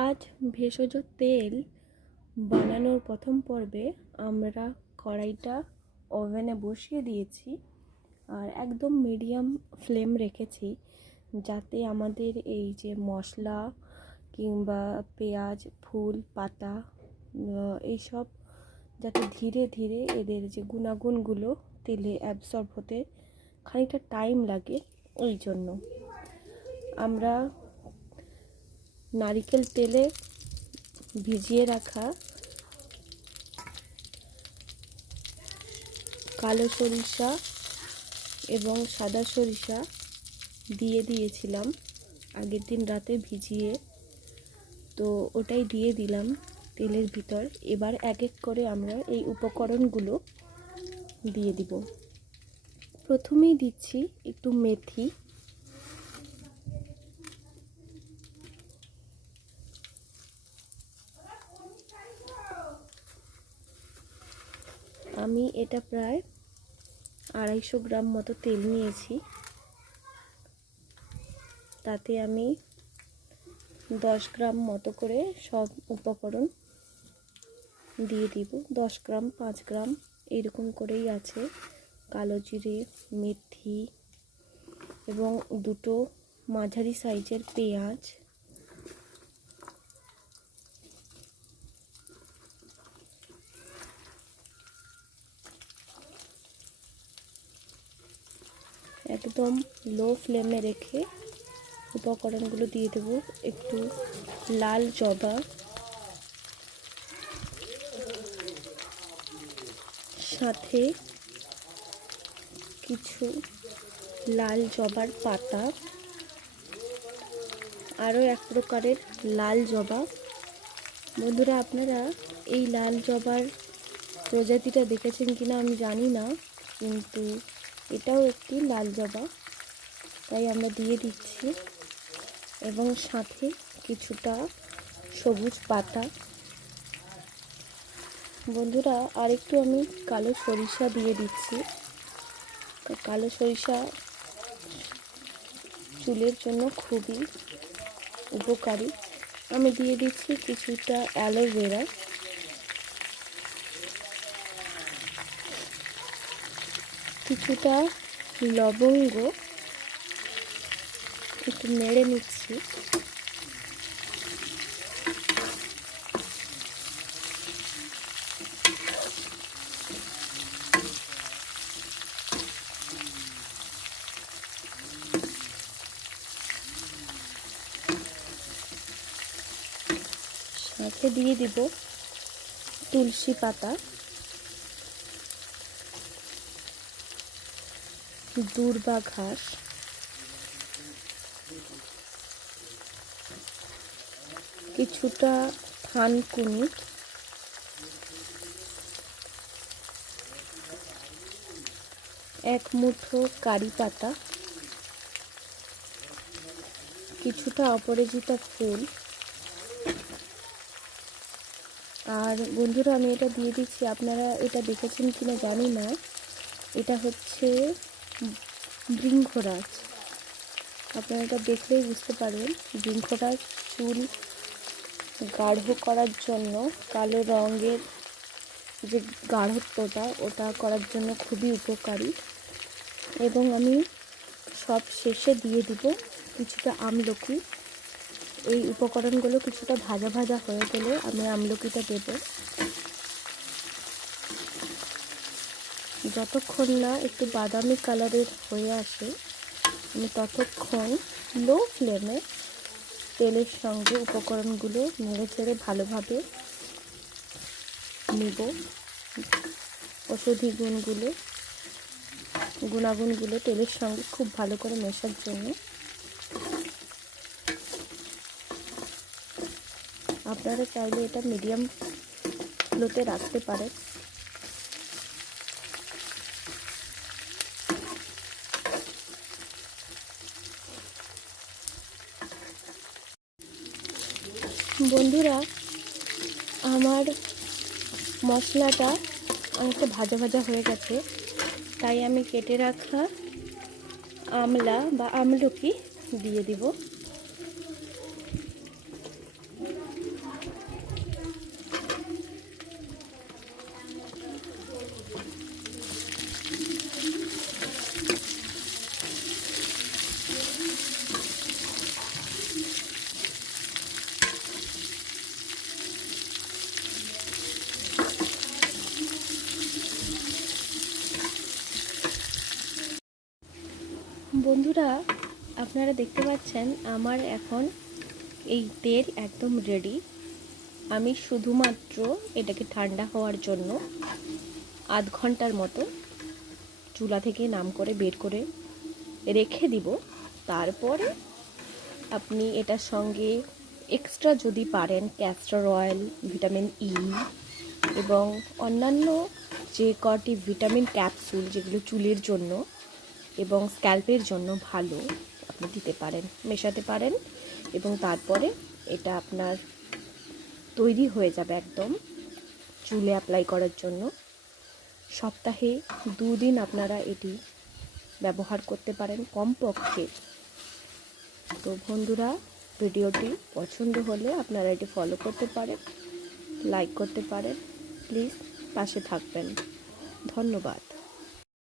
আজ ভেষজ তেল বানানোর প্রথম পর্বে আমরা কড়াইটা ওভেনে বসিয়ে দিয়েছি আর একদম মিডিয়াম ফ্লেম রেখেছি যাতে আমাদের এই যে মশলা কিংবা পেঁয়াজ, ফুল, পাতা এইসব যাতে ধীরে ধীরে এদের যে গুণাগুণগুলো তেলে অ্যাবসর্ব হতে খানিকটা টাইম লাগে ওই জন্য। আমরা নারিকেল তেলে ভিজিয়ে রাখা কালো সরিষা এবং সাদা সরিষা দিয়ে দিয়েছিলাম। আগের দিন রাতে ভিজিয়ে। তো ওটাই দিয়ে দিলাম তেলের ভিতর। এবার এক এক করে আমরা এই উপকরণগুলো দিয়ে দিব। প্রথমেই দিচ্ছি একটু মেথি। আমি এটা প্রায় আড়াইশো গ্রাম মতো তেল নিয়েছি। তাতে আমি দশ গ্রাম মতো করে সব উপকরণ দিয়ে দিব। দশ গ্রাম, পাঁচ গ্রাম এরকম করেই আছে। কালো জিরে, মেথি এবং দুটো মাঝারি সাইজের পেঁয়াজ। একদম লো ফ্লেমে রেখে উপকরণগুলো দিয়ে দেব। একটু লাল জবা। সাথে কিছু লাল জবার পাতা। আরও এক প্রকারের লাল জবা। বন্ধুরা, আপনারা এই লাল জবার প্রজাতিটা দেখেছেন কিনা আমি জানি না, কিন্তু এটাও একটি লাল জবা। তাই আমরা দিয়ে দিচ্ছি। এবং সাথে কিছুটা সবুজ পাতা। বন্ধুরা, আরেকটু আমি কালো সরিষা দিয়ে দিচ্ছি। তো কালো সরিষা চুলের জন্য খুবই উপকারী। আমি দিয়ে দিচ্ছি কিছুটা অ্যালোভেরা। কিছুটা লবঙ্গ একটু নেড়ে নিচ্ছি। সাথে দিয়ে দিব তুলসী পাতা। দূর্বা ঘাস। কিছুটা থানকুনি এক মুঠো কারি পাতা। কিছুটা অপরাজিতা ফুল। আর বন্ধুরা, আমি এটা দিয়ে দিচ্ছি। আপনারা এটা দেখেছেন কিনা জানি না। এটা হচ্ছে বৃঙ্খরাজ আপনারা এটা দেখলেই বুঝতে পারবেন বৃঙ্খরাজ চুল গাঢ় করার জন্য, কালো রঙের যে গাঢ়ত্বটা, ওটা করার জন্য খুবই উপকারী। এবং আমি সব শেষে দিয়ে দিব কিছুটা আমলকি। এই উপকরণগুলো কিছুটা ভাজা ভাজা হয়ে গেলে আমি আমলকিটা দেব। যতক্ষণ না একটু বাদামি কালারের হয়ে আসে, আমি ততক্ষণ লো ফ্লেমে তেলের সঙ্গে উপকরণগুলো নেড়ে চেড়ে ভালোভাবে নিব। ওষুধি গুণগুলো, গুণাগুণগুলো তেলের সঙ্গে খুব ভালো করে মেশার জন্য। আপনারা চাইলে এটা মিডিয়াম ফ্লোতে রাখতে পারেন। বন্ধুরা, আমার মশলাটা অনেকটা ভাজা ভাজা হয়ে গেছে, তাই আমি কেটে রাখা আমলা বা আমলকি দিয়ে দিব। বন্ধুরা, আপনারা দেখতে পাচ্ছেন আমার এখন এই তেল একদম রেডি আমি শুধুমাত্র এটাকে ঠান্ডা হওয়ার জন্য আধ ঘণ্টার মতো চুলা থেকে নাম করে বের করে রেখে দিব। তারপরে আপনি এটার সঙ্গে এক্সট্রা যদি পারেন ক্যাস্টর অয়েল ভিটামিন ই এবং অন্যান্য যে কটি ভিটামিন ক্যাপসুল যেগুলো চুলের জন্য এবং স্ক্যাল্পের জন্য ভালো আপনি দিতে পারেন, মেশাতে পারেন এবং তারপরে এটা আপনার তৈরি হয়ে যাবে একদম চুলে অ্যাপ্লাই করার জন্য। সপ্তাহে দুদিন আপনারা এটি ব্যবহার করতে পারেন কমপক্ষে। তো বন্ধুরা, ভিডিওটি পছন্দ হলে আপনারা এটি ফলো করতে পারেন লাইক করতে পারেন। প্লিজ পাশে থাকবেন। ধন্যবাদ।